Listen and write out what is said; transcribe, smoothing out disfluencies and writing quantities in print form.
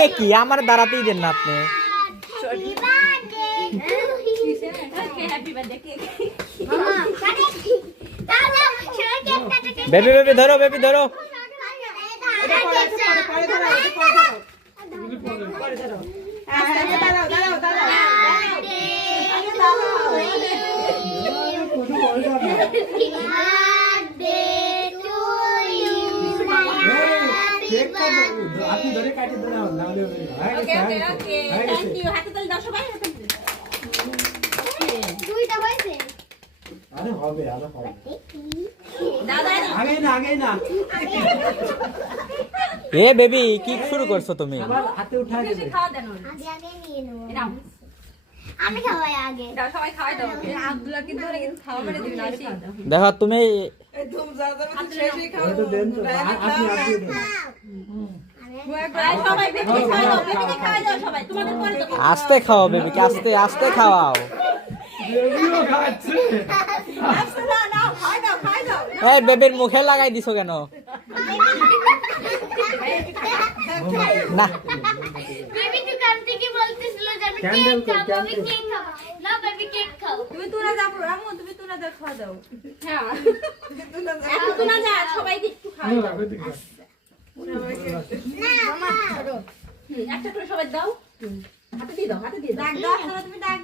কে কি আমার দাঁড়াতেই দেন না আপনি। বেবি বেবি ধরো, বেবি ধরো। এ বেবি কি শুরু করছো তুমি? হাতে উঠায় দেবে। আমি খাওয়াই আগে। সবাই খাওয়াই দাও আব্দুল্লাহ কিন্তু ধরে কিন্তু খাওয়া মেরে দিবি না দেখো তুমি হয়তো দেন তো। আপনি দেন। সবাই বেবি খাওয়াই দাও বেবিকে খাওয়াই দাও সবাই তোমাদের পরে তো আস্তে খাও বেবিকে, আস্তে আস্তে খাওয়াও। বেবিও খাচ্ছে। আস্তে না না খাওয়াই দাও এই বেবির মুখে লাগাই দিছো কেন? না বেবি তো কাম থেকে বলতেছিল যে আমি ক্যান্ডেল কেক কর, খাবো, আমি ক্যান্ডেল। কেক খাবো। না বেবি কেক খাও। তুমি তুনা যাও রামু তুমি তুনা দাও খাওয়া দাও হ্যাঁ এখন তুনা যা সবাই একটু খাওয়াই দাও না মা একটা করে সবাই দাও হাতে দিয়ে দাও ডাক দাও তুমি ডাক